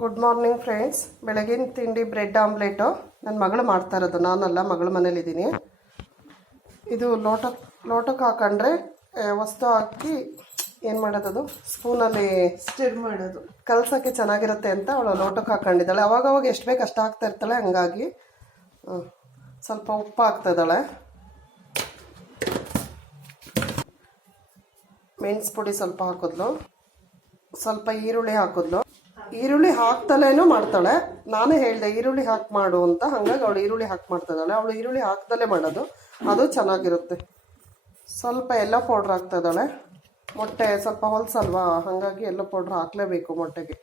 Good morning friends. ಬೆಳಗಿನ ತಿಂಡಿ bread omelette ನನ್ನ ಮಗಳು ಮಾಡ್ತಾ ಇರೋದು, ನಾನಲ್ಲ, ಮಗಳ ಮನೇಲಿದ್ದೀನಿ. ಇದು ಲೋಟಕ್ಕೆ ಹಾಕೊಂಡ್ರೆ ವಸ್ತು ಹಾಕಿ ಏನು ಮಾಡೋದದು, ಸ್ಪೂನಲ್ಲಿ ಸ್ಟಿರ್ ಮಾಡೋದು, ಕಲ್ಸೋಕ್ಕೆ ಚೆನ್ನಾಗಿರುತ್ತೆ ಅಂತ ಅವಳು ಲೋಟಕ್ಕೆ ಹಾಕೊಂಡಿದ್ದಾಳೆ. ಅವಾಗವಾಗ ಎಷ್ಟು ಬೇಕು ಅಷ್ಟು ಹಾಕ್ತಾ ಇರ್ತಾಳೆ. ಹಂಗಾಗಿ ಸ್ವಲ್ಪ ಉಪ್ಪು ಹಾಕ್ತಿದ್ದಾಳೆ, ಮೆಣಸು ಪುಡಿ ಸ್ವಲ್ಪ ಹಾಕಿದ್ಲು, ಸ್ವಲ್ಪ ಈರುಳ್ಳಿ ಹಾಕಿದ್ಲು. ಈರುಳ್ಳಿ ಹಾಕ್ತಲೇನೂ ಮಾಡ್ತಾಳೆ. ನಾನೇ ಹೇಳಿದೆ ಈರುಳ್ಳಿ ಹಾಕಿ ಮಾಡು ಅಂತ, ಹಾಗಾಗಿ ಅವಳು ಈರುಳ್ಳಿ ಹಾಕಿ ಮಾಡ್ತಿದ್ದಾಳೆ. ಅವಳು ಈರುಳ್ಳಿ ಹಾಕ್ದಲೇ ಮಾಡೋದು, ಅದು ಚೆನ್ನಾಗಿರುತ್ತೆ. ಸ್ವಲ್ಪ ಎಲ್ಲೋ ಪೌಡ್ರ್ ಹಾಕ್ತಿದ್ದಾಳೆ. ಮೊಟ್ಟೆ ಸ್ವಲ್ಪ ಹೊಲಸಲ್ವಾ, ಹಾಗಾಗಿ ಎಲ್ಲೋ ಪೌಡ್ರ್ ಹಾಕಲೇಬೇಕು. ಮೊಟ್ಟೆಗೆ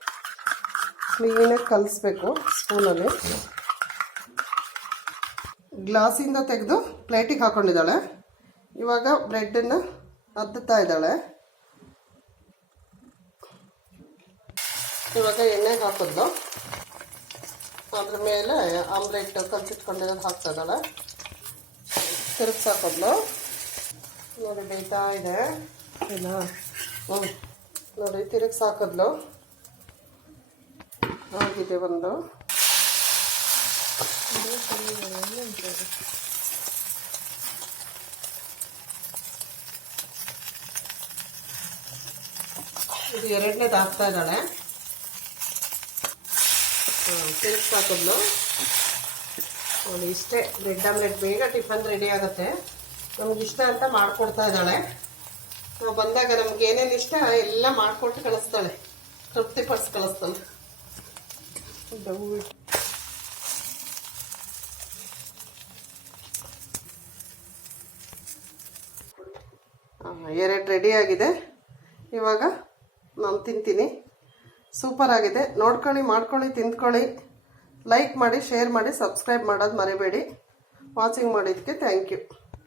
ಕ್ಲೀನಾಗಿ ಕಲಿಸ್ಬೇಕು ಸ್ಪೂನಲ್ಲಿ. ಗ್ಲಾಸಿಂದ ತೆಗೆದು ಪ್ಲೇಟಿಗೆ ಹಾಕ್ಕೊಂಡಿದ್ದಾಳೆ. ಇವಾಗ ಬ್ರೆಡ್ಡನ್ನು ಅದ್ದುತ್ತಾ ಇದ್ದಾಳೆ. ಇವಾಗ ಎಣ್ಣೆಗೆ ಹಾಕಿದ್ಲು, ಅದ್ರ ಮೇಲೆ ಆಮ್ಲೆಟ್ ಕಲಸಿಟ್ಕೊಂಡಿರೋದು ಹಾಕ್ತಾ ಇದ್ದಾಳೆ. ತಿರುಗಿಸಿ ಹಾಕಿದ್ಲು. ನೋಡಿ ಬೇಯ್ತಾ ಇದೆ ಇಲ್ಲ, ನೋಡಿ ತಿರುಗಿಸಿ ಹಾಕಿದ್ಲು. ಆಗಿದೆ ಒಂದು. ಇದು ಎರಡನೇದು ಹಾಕ್ತಾ ಇದ್ದಾಳೆ. ತಿರುಗಿಸಿ ಹಾಕಿದ್ಲು. ನೋಡಿ ಇಷ್ಟೇ ಬ್ರೆಡ್ ಆಮ್ಲೆಟ್. ಬೇಗ ಟಿಫನ್ ರೆಡಿ ಆಗುತ್ತೆ. ನಮ್ಗಿಷ್ಟ ಅಂತ ಮಾಡಿಕೊಡ್ತಾ ಇದ್ದಾಳೆ. ನಾವು ಬಂದಾಗ ನಮ್ಗೆ ಏನೇನು ಇಷ್ಟ ಎಲ್ಲ ಮಾಡಿಕೊಟ್ಟು ಕಳಿಸ್ತಾಳೆ, ತೃಪ್ತಿಪಡಿಸಿ ಕಳಿಸ್ತಾಳೆ. ಎರಡು ರೆಡಿ ಆಗಿದೆ. ಇವಾಗ ನಾನು ತಿಂತೀನಿ. ಸೂಪರ್ ಆಗಿದೆ. ನೋಡ್ಕೊಳ್ಳಿ, ಮಾಡ್ಕೊಳ್ಳಿ, ತಿಂದ್ಕೊಳ್ಳಿ. ಲೈಕ್ ಮಾಡಿ, ಶೇರ್ ಮಾಡಿ, ಸಬ್ಸ್ಕ್ರೈಬ್ ಮಾಡೋದು ಮರಿಬೇಡಿ. ವಾಚಿಂಗ್ ಮಾಡಿದ್ದಕ್ಕೆ ಥ್ಯಾಂಕ್ ಯು.